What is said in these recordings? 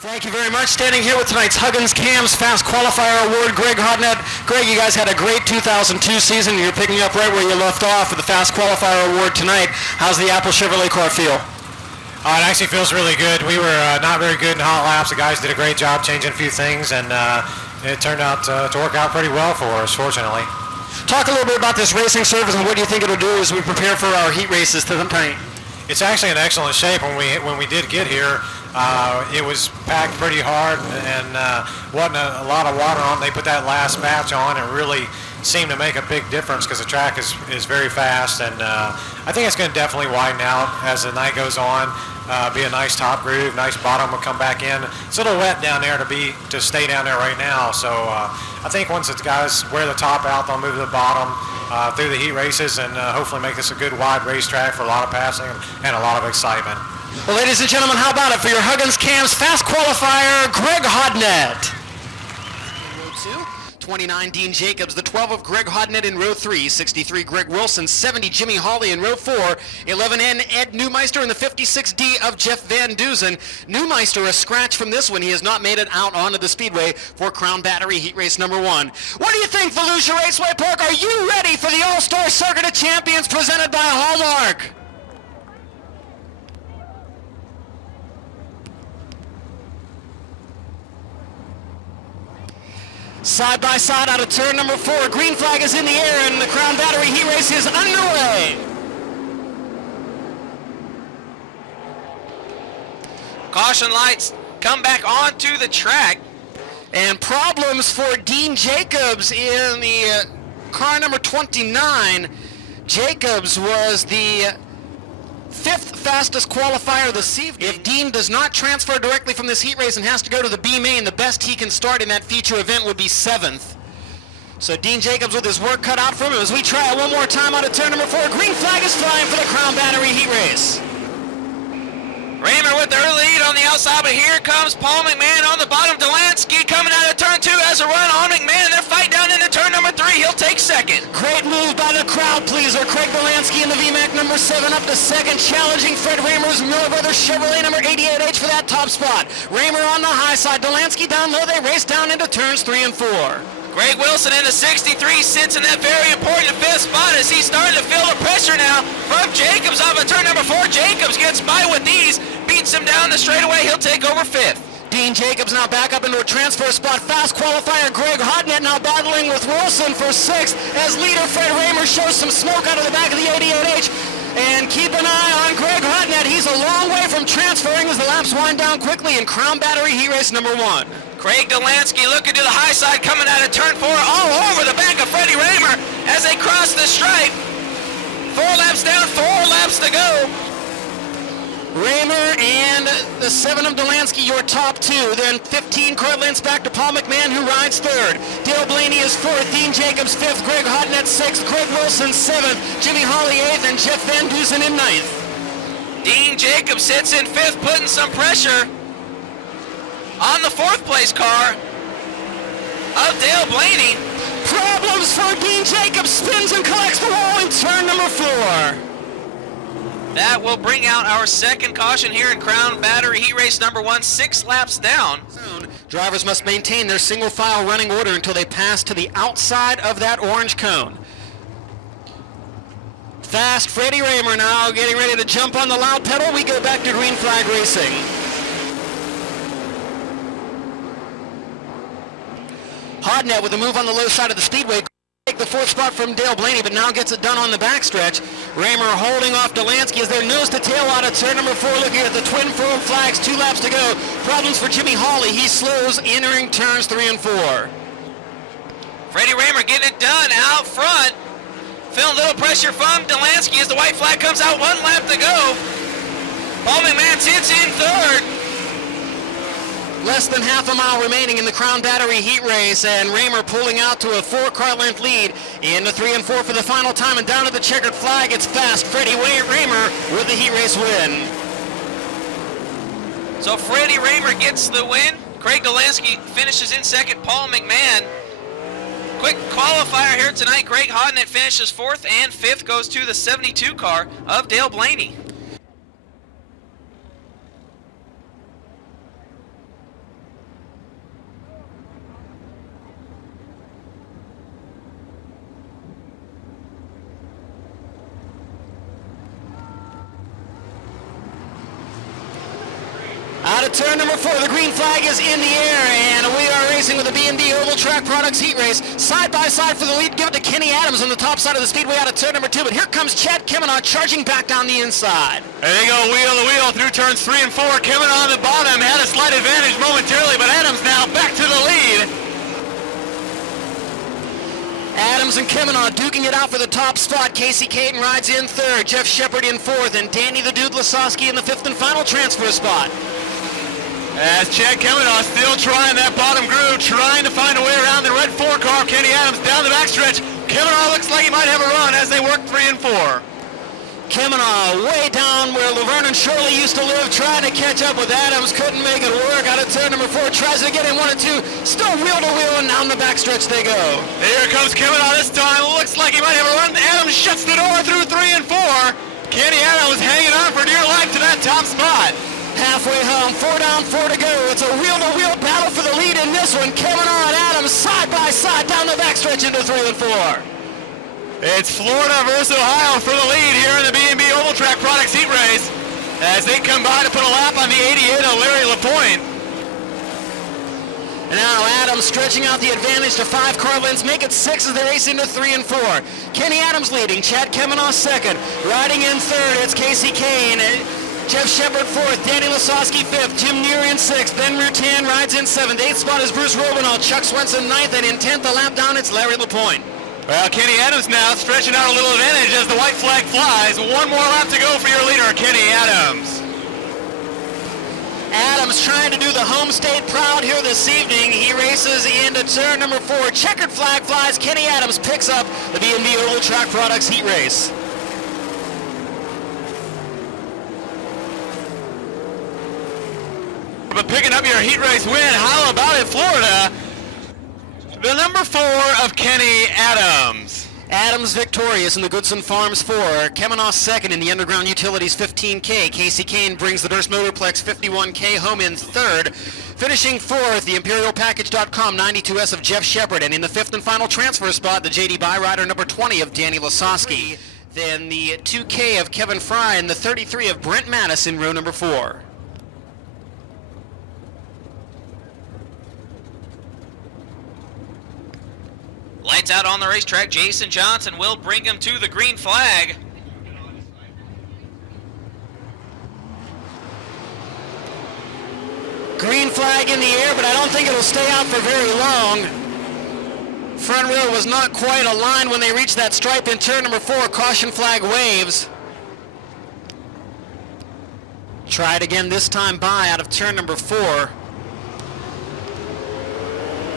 Thank you very much. Standing here with tonight's Huggins Cams Fast Qualifier Award, Greg Hodnett. Greg, you guys had a great 2002 season. You're picking up right where you left off with the Fast Qualifier Award tonight. How's the Apple Chevrolet car feel? It actually feels really good. We were not very good in hot laps. The guys did a great job changing a few things, and it turned out to work out pretty well for us, fortunately. Talk a little bit about this racing service and what do you think it'll do as we prepare for our heat races tonight? It's actually in excellent shape. When we did get here, it was packed pretty hard and wasn't a lot of water on. They put that last batch on. It really seemed to make a big difference because the track is very fast, and I think it's going to definitely widen out as the night goes on. Be a nice top groove, nice bottom will come back in. It's a little wet down there to stay down there right now. So I think once the guys wear the top out, they'll move to the bottom through the heat races and hopefully make this a good wide racetrack for a lot of passing and a lot of excitement. Well, ladies and gentlemen, how about it for your Huggins Cams Fast Qualifier, Greg Hodnett. Row 2, 29, Dean Jacobs. The 12 of Greg Hodnett in row 3. 63, Greg Wilson. 70, Jimmy Hawley in row 4. 11N, Ed Newmeister. And the 56D of Jeff Van Dusen. Newmeister, a scratch from this one. He has not made it out onto the Speedway for Crown Battery Heat Race number 1. What do you think, Volusia Raceway Park? Are you ready for the All-Star Circuit of Champions presented by Hallmark? Side by side out of turn number 4. Green flag is in the air and the Crown Battery Heat Race is underway. Caution lights come back onto the track. And problems for Dean Jacobs in the car number 29. Jacobs was the 5th fastest qualifier this evening. If Dean does not transfer directly from this heat race and has to go to the B main, the best he can start in that feature event would be 7th. So Dean Jacobs with his work cut out for him as we try it one more time out of turn number 4. Green flag is flying for the Crown Battery Heat Race. Raymer with the early lead on the outside, but here comes Paul McMahon on the bottom. Delansky coming out of turn 2 has a run on McMahon. They're fight down into turn number 3. He'll take second. Great move by the crowd pleaser. Craig Delansky in the VMAC number 7 up to second, challenging Fred Raymer's Miller Brothers Chevrolet number 88H for that top spot. Raymer on the high side. Delansky down low. They race down into turns 3 and 4. Greg Wilson in the 63 sits in that very important 5th spot as he's starting to feel the pressure now from Jacobs off of turn number 4. Jacobs gets by with these, beats him down the straightaway. He'll take over 5th. Dean Jacobs now back up into a transfer spot. Fast qualifier Greg Hodnett now battling with Wilson for 6th as leader Fred Raymer shows some smoke out of the back of the 88H. And keep an eye on Greg Hodnett. He's a long way from transferring as the laps wind down quickly in Crown Battery Heat Race number 1. Craig Delansky looking to the high side, coming out of turn 4, all over the back of Freddie Raymer as they cross the stripe. 4 laps down, 4 laps to go. Raymer and the 7 of Delansky, your top 2. Then 15 car lengths back to Paul McMahon, who rides 3rd. Dale Blaney is 4th, Dean Jacobs 5th, Greg Hodnett 6th, Craig Wilson 7th, Jimmy Hawley 8th, and Jeff Van Dusen in 9th. Dean Jacobs sits in 5th, putting some pressure on the 4th place car of Dale Blaney. Problems for Dean Jacobs, spins and collects the wall in turn number 4. That will bring out our second caution here in Crown Battery Heat Race number 1, 6 laps down. Drivers must maintain their single file running order until they pass to the outside of that orange cone. Fast Freddie Raymer now getting ready to jump on the loud pedal. We go back to green flag racing. Hodnett with a move on the low side of the Speedway. Take the 4th spot from Dale Blaney, but now gets it done on the backstretch. Raymer holding off Delansky as they're nose to tail out of turn number 4, looking at the twin foam flags, 2 laps to go. Problems for Jimmy Hawley. He slows entering turns 3 and 4. Freddie Raymer getting it done out front. Feeling a little pressure from Delansky as the white flag comes out, 1 lap to go. Paul McMahon sits in 3rd. Less than half a mile remaining in the Crown Battery Heat Race, and Raymer pulling out to a 4-car length lead into 3 and 4 for the final time, and down to the checkered flag. It's fast Freddie Raymer with the heat race win. So Freddie Raymer gets the win. Craig Delansky finishes in 2nd. Paul McMahon. Quick qualifier here tonight. Greg Hodnett finishes 4th, and 5th goes to the 72 car of Dale Blaney. Out of turn number 4, the green flag is in the air, and we are racing with the B&B Oval Track Products Heat Race. Side by side for the lead, give it to Kenny Adams on the top side of the speedway out of turn number 2, but here comes Chad Kemenaugh charging back down the inside. There they go, wheel to wheel through turns 3 and 4. Kemenaugh on the bottom had a slight advantage momentarily, but Adams now back to the lead. Adams and Kemenaugh duking it out for the top spot. Casey Caden rides in 3rd, Jeff Shepard in 4th, and Danny the Dude Lasowski in the 5th and final transfer spot. As Chad Kemenaugh still trying that bottom groove, trying to find a way around the red 4 car. Kenny Adams down the backstretch. Kemenaugh looks like he might have a run as they work 3 and 4. Kemenaugh way down where Laverne and Shirley used to live, trying to catch up with Adams, couldn't make it work. Out of turn number 4, tries to get in 1 and 2, still wheel to wheel, and down the backstretch they go. Here comes Kemenaugh this time. Looks like he might have a run. Adams shuts the door through 3 and 4. Kenny Adams hanging on for dear life to that top spot. Halfway home, 4 down, 4 to go. It's a wheel-to-wheel battle for the lead in this one. Kemenaugh and Adams side by side down the backstretch into 3 and 4. It's Florida versus Ohio for the lead here in the B&B Oval Track Products Heat Race as they come by to put a lap on the 88 of Larry LaPointe. And now Adams stretching out the advantage to 5 car lengths, make it 6 as they race into 3 and 4. Kenny Adams leading, Chad Kemenaugh 2nd. Riding in 3rd, it's Casey Kane. Jeff Shepard 4th, Danny Lasowski 5th, Jim Neary in 6th, Ben Rutan rides in 7th, 8th spot is Bruce Robinall, Chuck Swenson 9th, and in 10th, a lap down, it's Larry LaPointe. Well, Kenny Adams now stretching out a little advantage as the white flag flies. 1 more lap to go for your leader, Kenny Adams. Adams trying to do the home state proud here this evening. He races into turn number 4. Checkered flag flies. Kenny Adams picks up the B&B Oval Track Products Heat Race. But picking up your heat race win, how about it, Florida? The number 4 of Kenny Adams. Adams victorious in the Goodson Farms 4. Kemenaugh 2nd in the Underground Utilities 15K. Casey Kane brings the Durst Motorplex 51K home in 3rd. Finishing 4th, the ImperialPackage.com 92S of Jeff Shepard. And in the 5th and final transfer spot, the JD Byrider number 20 of Danny Lasowski. Then the 2K of Kevin Fry and the 33 of Brent Mattis in row number 4. Lights out on the racetrack. Jason Johnson will bring him to the green flag. Green flag in the air, but I don't think it'll stay out for very long. Front wheel was not quite aligned when they reached that stripe in turn number 4. Caution flag waves. Try it again this time by out of turn number 4.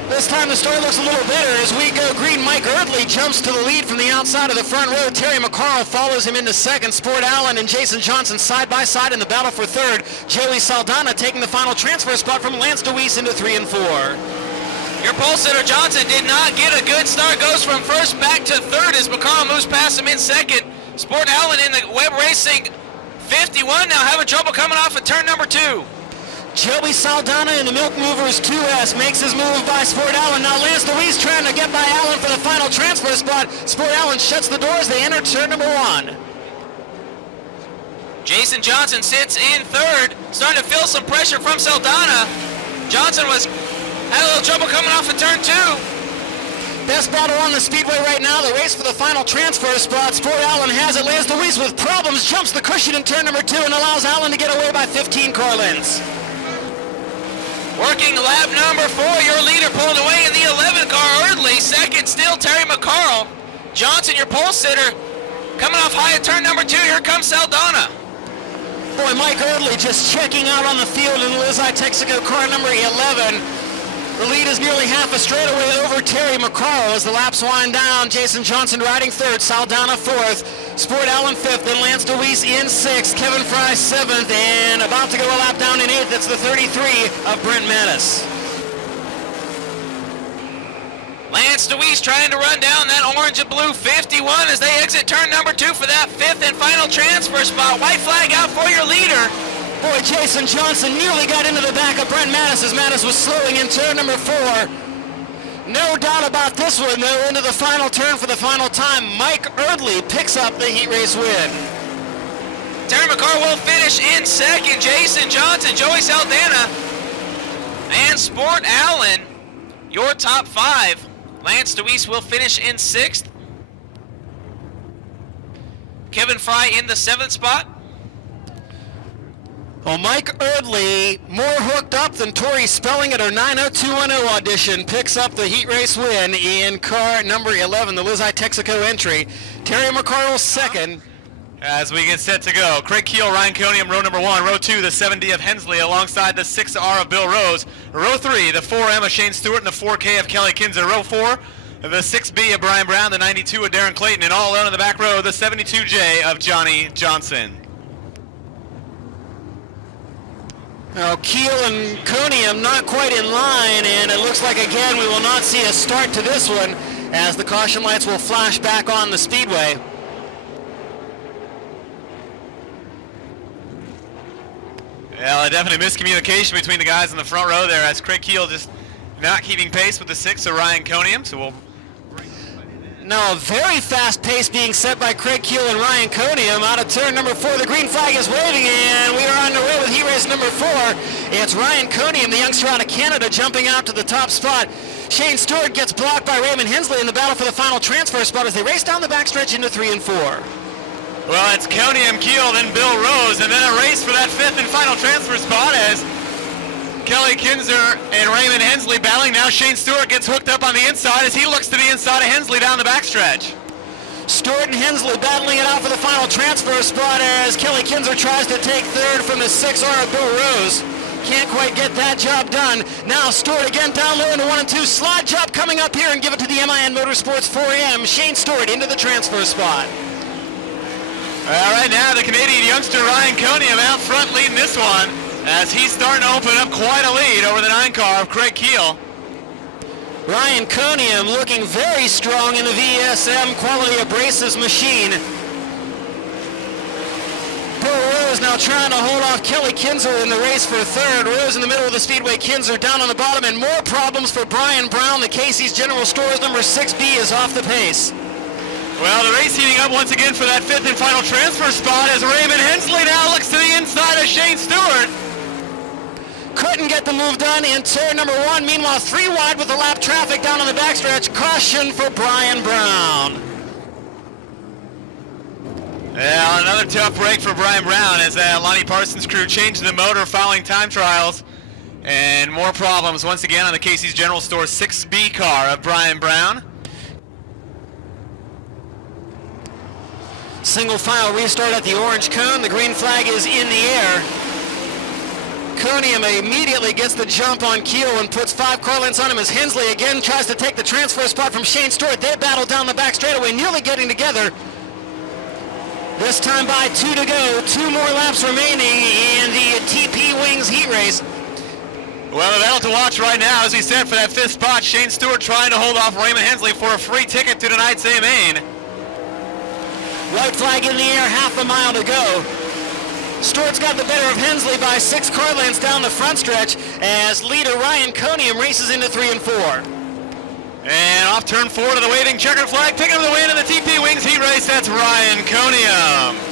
This time the story looks a little better as we go green. Mike Eardley jumps to the lead from the outside of the front row. Terry McCarl follows him into 2nd. Sport Allen and Jason Johnson side by side in the battle for 3rd. Joey Saldana taking the final transfer spot from Lance DeWeese into 3 and 4. Your pole sitter Johnson did not get a good start. Goes from 1st back to 3rd as McCarl moves past him in 2nd. Sport Allen in the Web Racing 51 now having trouble coming off of turn number 2. Joey Saldana in the Milk Movers 2S makes his move by Sport Allen. Now Lance DeWeese trying to get by Allen for the final transfer spot. Sport Allen shuts the doors. They enter turn number 1. Jason Johnson sits in 3rd, starting to feel some pressure from Saldana. Johnson had a little trouble coming off of turn 2. Best battle on the speedway right now. The race for the final transfer spot. Sport Allen has it. Lance DeWeese with problems jumps the cushion in turn number 2 and allows Allen to get away by 15 car lengths. Working lap number 4, your leader pulled away in the 11 car. Eardley 2nd, still Terry McCarl. Johnson, your pole sitter, coming off high at turn number 2. Here comes Saldana. Boy, Mike Eardley just checking out on the field in Lizzie Texaco car number 11. The lead is nearly half a straightaway over Terry McCarl as the laps wind down. Jason Johnson riding 3rd, Saldana 4th, Sport Allen 5th, then Lance DeWeese in 6th, Kevin Fry 7th, and about to go a lap down in 8th. That's the 33 of Brent Mattis. Lance DeWeese trying to run down that orange and blue 51 as they exit turn number 2 for that 5th and final transfer spot. White flag out for your leader. Boy, Jason Johnson nearly got into the back of Brent Mattis as Mattis was slowing in turn number 4. No doubt about this one, though, into the final turn for the final time. Mike Eardley picks up the heat race win. Terry McCarr will finish in second. Jason Johnson, Joey Saldana, and Sport Allen, your top 5. Lance Deweese will finish in 6th. Kevin Fry in the 7th spot. Well, Mike Erdley, more hooked up than Tori Spelling at her 90210 audition, picks up the heat race win in car number 11, the Lizzie Texaco entry. Terry McCarroll second. As we get set to go, Craig Keel, Ryan Conium, row number 1. Row 2, the 7D of Hensley, alongside the 6R of Bill Rose. Row 3, the 4M of Shane Stewart, and the 4K of Kelly Kinzer. Row 4, the 6B of Brian Brown, the 92 of Darren Clayton, and all alone in the back row, the 72J of Johnny Johnson. Now, Keel and Conium not quite in line, and it looks like, again, we will not see a start to this one as the caution lights will flash back on the Speedway. Yeah, definitely miscommunication between the guys in the front row there as Craig Keel just not keeping pace with the 6 of Ryan Conium, so we'll... No, very fast pace being set by Craig Keel and Ryan Conium. Out of turn number 4, the green flag is waving, and we are underway with heat race number 4. It's Ryan Conium, the youngster out of Canada, jumping out to the top spot. Shane Stewart gets blocked by Raymond Hensley in the battle for the final transfer spot as they race down the backstretch into 3 and 4. Well, it's Conium, Keel, then Bill Rose, and then a race for that 5th and final transfer spot as Kelly Kinzer and Raymond Hensley battling. Now Shane Stewart gets hooked up on the inside as he looks to the inside of Hensley down the backstretch. Stewart and Hensley battling it out for the final transfer spot as Kelly Kinzer tries to take 3rd from the 6R of Bill Rose. Can't quite get that job done. Now Stewart again down low into 1 and 2. Slide job coming up here and give it to the MIN Motorsports 4M. Shane Stewart into the transfer spot. All right, now the Canadian youngster Ryan Conium out front leading this one as he's starting to open up quite a lead over the 9 car of Craig Keel. Ryan Conium looking very strong in the VSM quality abrasives machine. Bill Rose now trying to hold off Kelly Kinzer in the race for 3rd. Rose in the middle of the Speedway, Kinzer down on the bottom, and more problems for Brian Brown. The Casey's General Stores number 6B is off the pace. Well, the race heating up once again for that 5th and final transfer spot as Raymond Hensley now looks to the inside of Shane Stewart. Couldn't get the move done in turn number 1. Meanwhile, 3 wide with the lap traffic down on the backstretch. Caution for Brian Brown. Yeah, another tough break for Brian Brown as Lonnie Parsons' crew changed the motor following time trials. And more problems once again on the Casey's General Store 6B car of Brian Brown. Single file restart at the orange cone. The green flag is in the air. Conium immediately gets the jump on Keel and puts 5 car lengths on him as Hensley again tries to take the transfer spot from Shane Stewart. They battle down the back straightaway, nearly getting together. This time by 2 to go. 2 more laps remaining in the TP Wings heat race. Well, the battle to watch right now, as we said, for that 5th spot. Shane Stewart trying to hold off Raymond Hensley for a free ticket to tonight's A-Main. White flag in the air, half a mile to go. Stewart's got the better of Hensley by 6 car lengths down the front stretch as leader Ryan Conium races into 3 and 4. And off turn 4 to the waving checkered flag, picking up the win in the TP Wings heat race. That's Ryan Conium.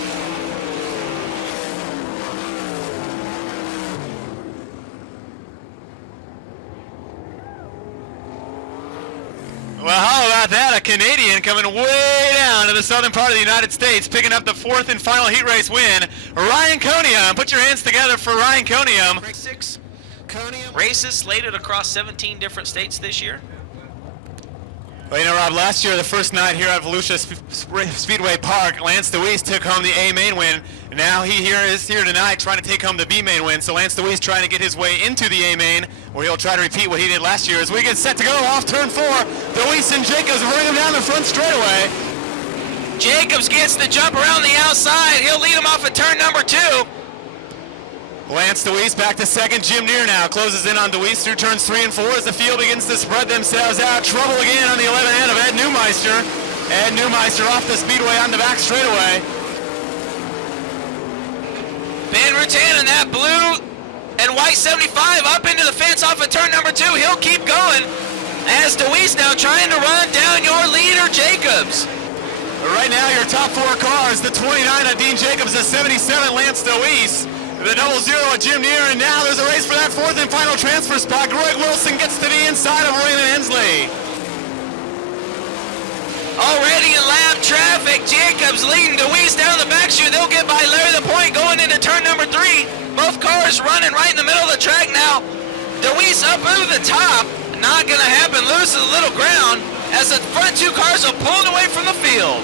Well, how about that? A Canadian coming way down to the southern part of the United States, picking up the 4th and final heat race win. Ryan Conium. Put your hands together for Ryan Conium. Race 6, Conium. Races slated across 17 different states this year. Well, you know, Rob, last year, the first night here at Volusia Speedway Park, Lance Deweese took home the A-Main win. Now he is here tonight trying to take home the B-Main win. So Lance Deweese trying to get his way into the A-Main, where he'll try to repeat what he did last year. As we get set to go off turn 4, Deweese and Jacobs bring him down the front straightaway. Jacobs gets the jump around the outside. He'll lead him off at turn number 2. Lance Deweese back to 2nd. Jim Neer now closes in on Deweese through turns 3 and 4 as the field begins to spread themselves out. Trouble again on the 11 end of Ed Neumeister. Ed Neumeister off the Speedway on the back straightaway. Ben Rutan in that blue and white 75 up into the fence off of turn number 2. He'll keep going as Deweese now trying to run down your leader, Jacobs. Right now, your top 4 cars, the 29 of Dean Jacobs, the 77 Lance Deweese, the 00 of Jim Neer, and now there's a race for that 4th and final transfer spot. Greg Wilson gets to the inside of Raymond Hensley. Already in lap traffic, Jacobs leading Deweese down the back chute. They'll get by Larry LaPointe going into turn number 3. Both cars running right in the middle of the track now. Deweese up over the top. Not going to happen. Loses a little ground as the front 2 cars are pulling away from the field.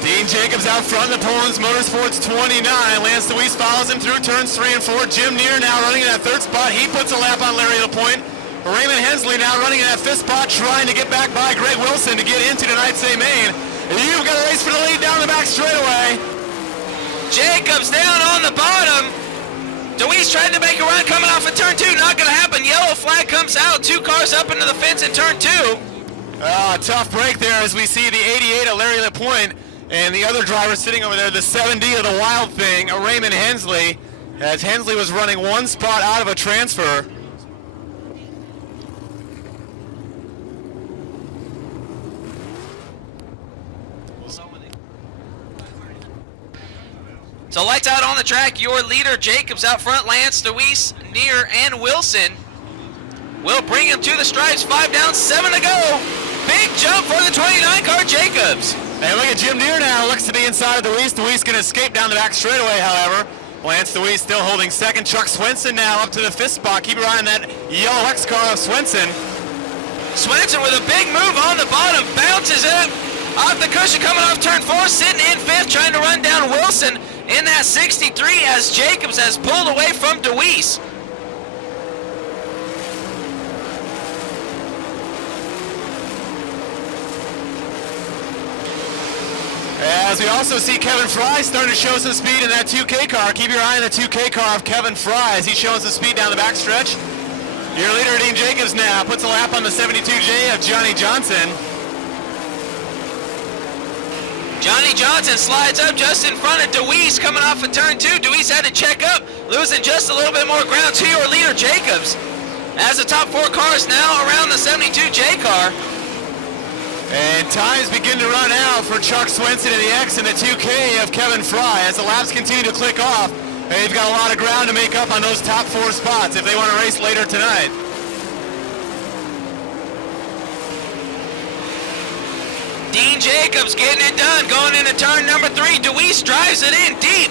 Dean Jacobs out front in the Poland's Motorsports 29. Lance Deweese follows him through turns 3 and 4. Jim Neer now running in that 3rd spot. He puts a lap on Larry LaPointe. Raymond Hensley now running in that 5th spot, trying to get back by Greg Wilson to get into tonight's A main. And you've got a race for the lead down the back straightaway. Jacobs down on the bottom. Deweese trying to make a run coming off of turn 2. Not going to happen. Yellow flag comes out. 2 cars up into the fence in turn 2. Tough break there as we see the 88 of Larry LaPointe and the other driver sitting over there, the 70 of the Wild Thing, Raymond Hensley, as Hensley was running 1 spot out of a transfer. So lights out on the track. Your leader, Jacobs, out front. Lance, Deweese, Neer, and Wilson will bring him to the stripes. 5 down, 7 to go. Big jump for the 29 car, Jacobs. And look at Jim Neer now. Looks to the inside of Deweese. Deweese going to escape down the back straightaway, however. Lance Deweese still holding second. Chuck Swenson now up to the 5th spot. Keep your eye on that yellow Hex car of Swenson. Swenson with a big move on the bottom. Bounces up off the cushion coming off turn 4. Sitting in 5th, trying to run down Wilson in that 63 as Jacobs has pulled away from Deweese. As we also see Kevin Fry starting to show some speed in that 2K car. Keep your eye on the 2K car of Kevin Fry as he's showing some speed down the backstretch. Your leader, Dean Jacobs, now puts a lap on the 72J of Johnny Johnson. Johnny Johnson slides up just in front of Deweese coming off of turn 2. Deweese had to check up, losing just a little bit more ground to your leader, Jacobs. As the top 4 cars now around the 72J car. And times begin to run out for Chuck Swenson in the X and the 2K of Kevin Fry. As the laps continue to click off, they've got a lot of ground to make up on those top 4 spots if they want to race later tonight. Dean Jacobs getting it done, going into turn number 3. Deweese drives it in deep.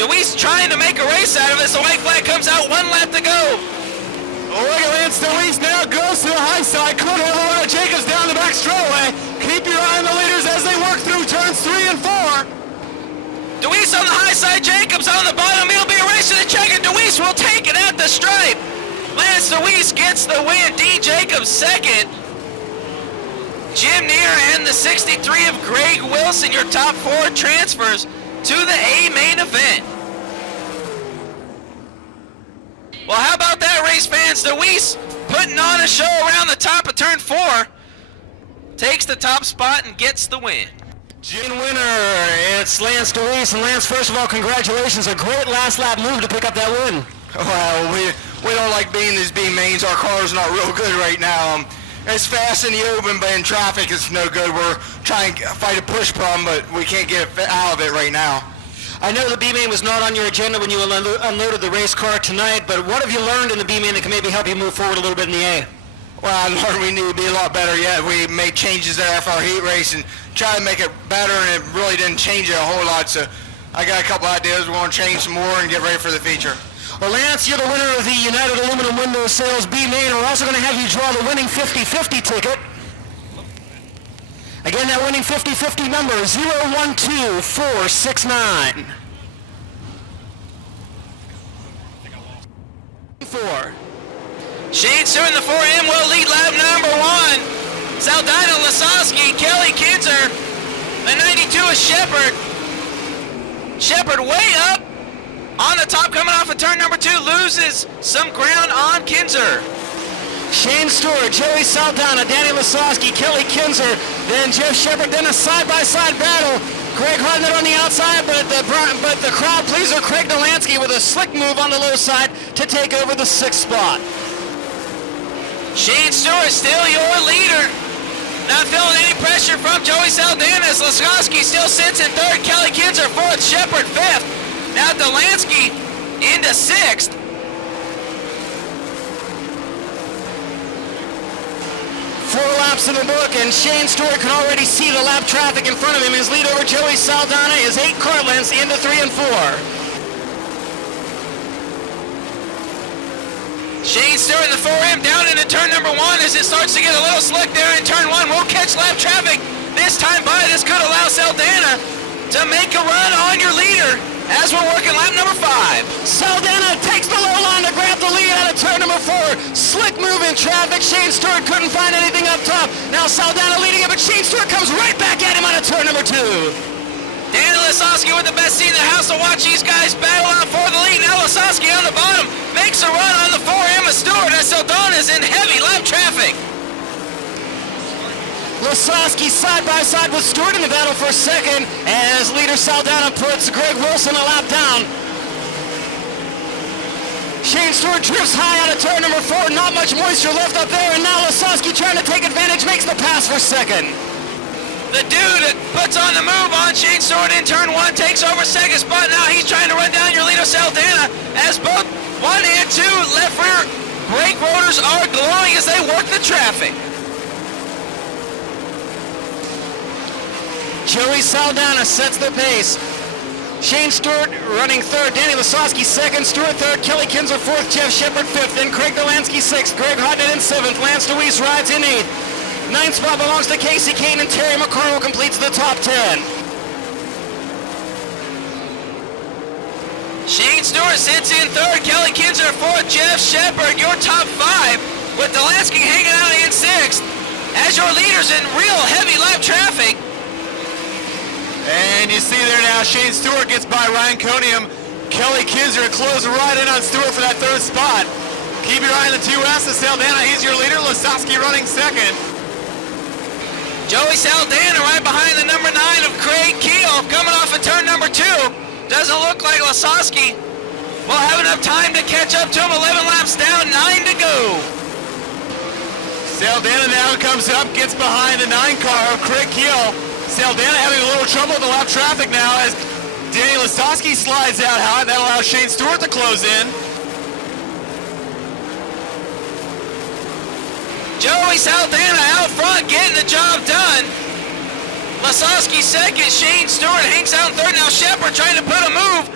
Deweese trying to make a race out of this. The white flag comes out, 1 lap to go. Look at Lance Deweese now goes to the high side. Could have a lot of Jacobs down the back straightaway. Keep your eye on the leaders as they work through turns 3 and 4. Deweese on the high side, Jacobs on the bottom. It'll be a race to the check, and Deweese will take it at the stripe. Lance Deweese gets the win. Dean Jacobs second. Jim Neer and the 63 of Greg Wilson, your top 4 transfers to the A main event. Well, how about that, race fans? Deweese putting on a show around the top of turn 4. Takes the top spot and gets the win. Gin winner, it's Lance Deweese. And Lance, first of all, congratulations. A great last lap move to pick up that win. Well, we don't like being these B mains. Our car's not real good right now. It's fast in the open, but in traffic it's no good. We're trying to fight a push problem, but we can't get out of it right now. I know the B-main was not on your agenda when you unloaded the race car tonight, but what have you learned in the B-main that can maybe help you move forward a little bit in the A? Well, I learned we need to be a lot better yet. We made changes there after our heat race and tried to make it better, and it really didn't change it a whole lot. So I got a couple ideas. We're going to change some more and get ready for the feature. Well, Lance, you're the winner of the United Aluminum Window Sales B-main. We're also going to have you draw the winning 50-50 ticket. Again, that winning 50-50 number is 012469. 4. Shane Stewart in the 4M will lead lap number 1. Saldana, Lasowski, Kelly Kinzer. The 92 is Shepard. Shepard way up on the top coming off of turn number 2. Loses some ground on Kinzer. Shane Stewart, Joey Saldana, Danny Lasowski, Kelly Kinzer, then Jeff Shepard, then a side-by-side battle. Greg Hardnett on the outside, but the crowd pleaser, Craig Delansky, with a slick move on the low side to take over the 6th spot. Shane Stewart still your leader. Not feeling any pressure from Joey Saldana as Laskowski still sits in third. Kelly Kinzer fourth. Shepard fifth. Now Delansky into sixth. Four laps in the book, and Shane Stewart can already see the lap traffic in front of him. His lead over Joey Saldana is 8 car lengths into 3 and 4. Shane Stewart in the 4M down into turn number 1 as it starts to get a little slick there in turn 1. Won't catch lap traffic this time by. This could allow Saldana to make a run on your leader as we're working lap number 5. Saldana takes the low line to grab the lead out of turn number 4. Slick move in traffic. Shane Stewart couldn't find anything up top. Now Saldana leading it, but Shane Stewart comes right back at him out of turn number 2. Danny Lasoski with the best seat in the house to watch these guys battle out for the lead. Now Lasoski on the bottom makes a run on the 4M of Stewart as Saldana's in heavy lap traffic. Lasoski side by side with Stewart in the battle for a second as leader Saldana puts Greg Wilson a lap down. Shane Stewart drifts high out of turn number 4. Not much moisture left up there, and now Lasoski trying to take advantage, makes the pass for second. The dude that puts on the move on Shane Stewart in turn 1 takes over second spot. Now he's trying to run down your leader Saldana as both 1 and 2 left rear brake rotors are glowing as they work the traffic. Joey Saldana sets the pace. Shane Stewart running third, Danny Lasoski second, Stewart third, Kelly Kinzer fourth, Jeff Shepard fifth, then Craig Delansky sixth, Greg Hodnett in seventh, Lance DeWeese rides in eighth. Ninth spot belongs to Casey Kane, and Terry McCarroll completes the top 10. Shane Stewart sits in third, Kelly Kinzer fourth, Jeff Shepard, your top 5, with Delansky hanging out in sixth, as your leaders in real heavy lap traffic. And you see there now, Shane Stewart gets by Ryan Conium. Kelly Kinzer closing right in on Stewart for that third spot. Keep your eye on the 2S of Saldana. He's your leader. Lasoski running second. Joey Saldana right behind the number 9 of Craig Keel coming off of turn number 2. Doesn't look like Lasoski will have enough time to catch up to him. 11 laps down, 9 to go. Saldana now comes up, gets behind the 9 car of Craig Keel. Saldana having a little trouble with the lap traffic now as Danny Lasoski slides out high. That allows Shane Stewart to close in. Joey Saldana out front getting the job done. Lasoski second, Shane Stewart hangs out in third. Now Shepard trying to put a move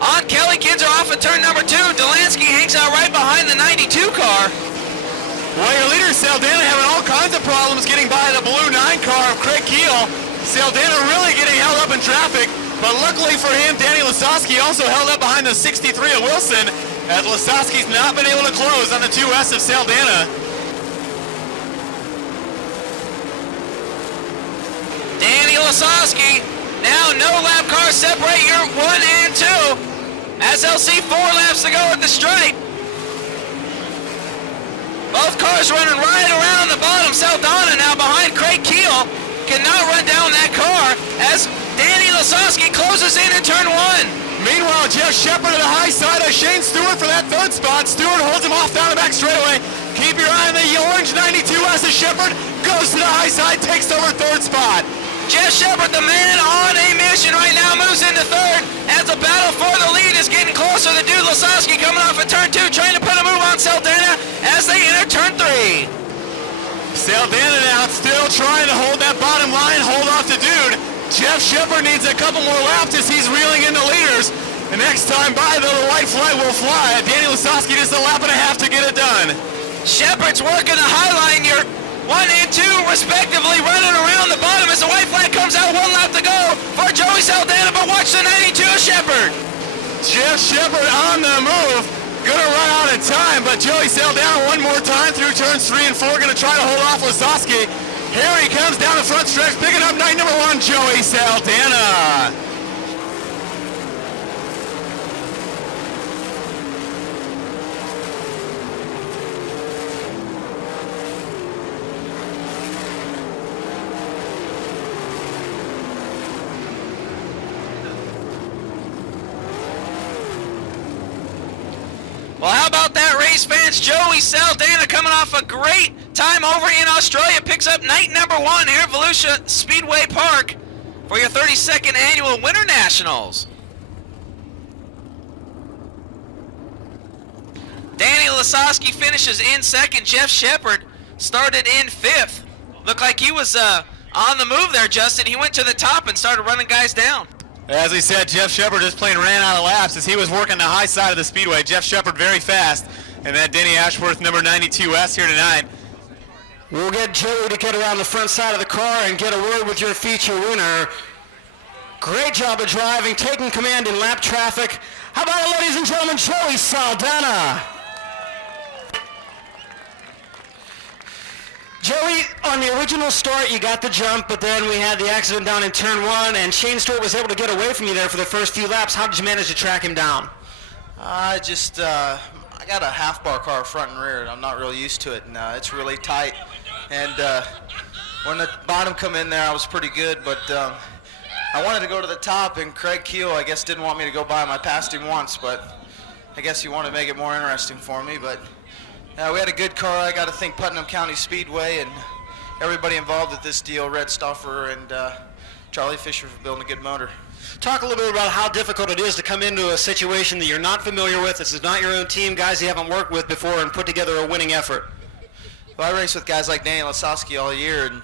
on Kelly Kinzer off of turn number 2. Delansky hangs out right behind the 92 car. Well, your leader Saldana having all kinds of problems getting by the blue 9 car of Craig Keel. Saldana really getting held up in traffic, but luckily for him, Danny Lasoski also held up behind the 63 of Wilson, as Lasoski's not been able to close on the 2S of Saldana. Danny Lasoski, now no lap cars separate your 1 and 2, as they'll see 4 laps to go at the stripe. Both cars running right around the bottom. Saldana now behind Craig Keel. Cannot run down that car as Danny Lasoski closes in turn 1. Meanwhile, Jeff Shepard to the high side of Shane Stewart for that third spot. Stewart holds him off down the back straightaway. Keep your eye on the orange 92S of Shepard. Goes to the high side, takes over third spot. Jeff Shepard, the man on a mission right now, moves into third as the battle for the lead is getting closer. The dude Lasoski coming off of turn 2, trying to put a move on Saldana as they enter turn 3. Saldana now still trying to hold that bottom line, hold off the dude. Jeff Shepard needs a couple more laps as he's reeling in the leaders. The next time by, though, the white flag will fly. Danny Lasoski just a lap and a half to get it done. Shepard's working the high line here. 1 and 2 respectively running around the bottom as the white flag comes out. 1 lap to go for Joey Saldana, but watch the 92 of Shepard. Jeff Shepard on the move. Gonna run out of time, but Joey Saldana one more time through turns 3 and 4. Gonna try to hold off Lasoski. Here he comes down the front stretch, picking up night number 1, Joey Saldana. Well, how about that, race fans? Joey Saldana coming off a great time over in Australia. Picks up night number 1 here at Volusia Speedway Park for your 32nd annual Winter Nationals. Danny Lasowski finishes in 2nd. Jeff Shepard started in 5th. Looked like he was on the move there, Justin. He went to the top and started running guys down. As we said, Jeff Shepard just plain ran out of laps as he was working the high side of the speedway. Jeff Shepard very fast. And then Denny Ashworth, number 92S here tonight. We'll get Joey to get around the front side of the car and get a word with your feature winner. Great job of driving, taking command in lap traffic. How about it, ladies and gentlemen, Joey Saldana. Joey, on the original start, you got the jump, but then we had the accident down in turn 1, and Shane Stewart was able to get away from you there for the first few laps. How did you manage to track him down? I got a half-bar car front and rear, and I'm not really used to it, and it's really tight. And when the bottom come in there, I was pretty good, but I wanted to go to the top, and Craig Keel, I guess, didn't want me to go by him. I passed him once, but I guess he wanted to make it more interesting for me. But we had a good car. I got to thank Putnam County Speedway and everybody involved with this deal, Red Stauffer and Charlie Fisher for building a good motor. Talk a little bit about how difficult it is to come into a situation that you're not familiar with. This is not your own team, guys you haven't worked with before, and put together a winning effort. Well, I race with guys like Danny Lasowski all year, and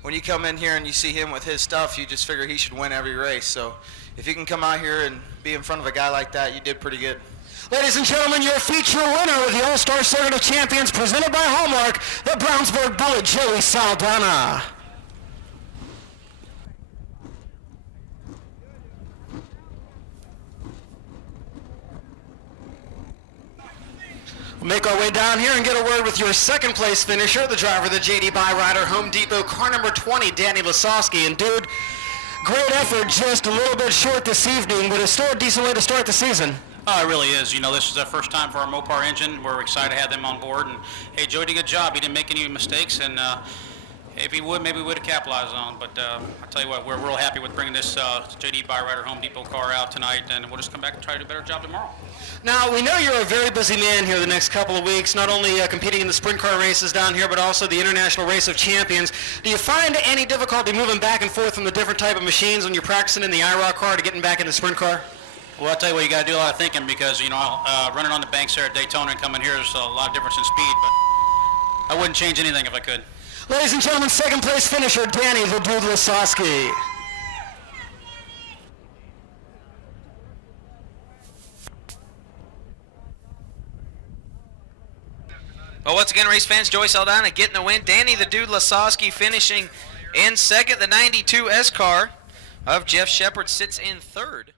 when you come in here and you see him with his stuff, you just figure he should win every race. So if you can come out here and be in front of a guy like that, you did pretty good. Ladies and gentlemen, your feature winner with the All-Star Circuit of Champions presented by Hallmark, the Brownsburg Bullet, Joey Saldana. We'll make our way down here and get a word with your second place finisher, the driver of the JD Byrider Home Depot, car number 20, Danny Lasowski. And dude, great effort, just a little bit short this evening, but it's still a decent way to start the season. Oh, it really is. You know, this is the first time for our Mopar engine. We're excited to have them on board. And, hey, Joey did a good job. He didn't make any mistakes. And if he would, maybe we would have capitalized on it. But I tell you what, we're real happy with bringing this JD Byrider Home Depot car out tonight. And we'll just come back and try to do a better job tomorrow. Now, we know you're a very busy man here the next couple of weeks, not only competing in the sprint car races down here, but also the International Race of Champions. Do you find any difficulty moving back and forth from the different type of machines when you're practicing in the IROC car to getting back in the sprint car? Well, I'll tell you what, you got to do a lot of thinking because, you know, running on the banks there at Daytona and coming here is a lot of difference in speed, but I wouldn't change anything if I could. Ladies and gentlemen, second place finisher, Danny the Dude Lasowski. Well, once again, race fans, Joey Saldana getting the win. Danny the Dude Lasowski finishing in second. The 92S car of Jeff Shepard sits in third.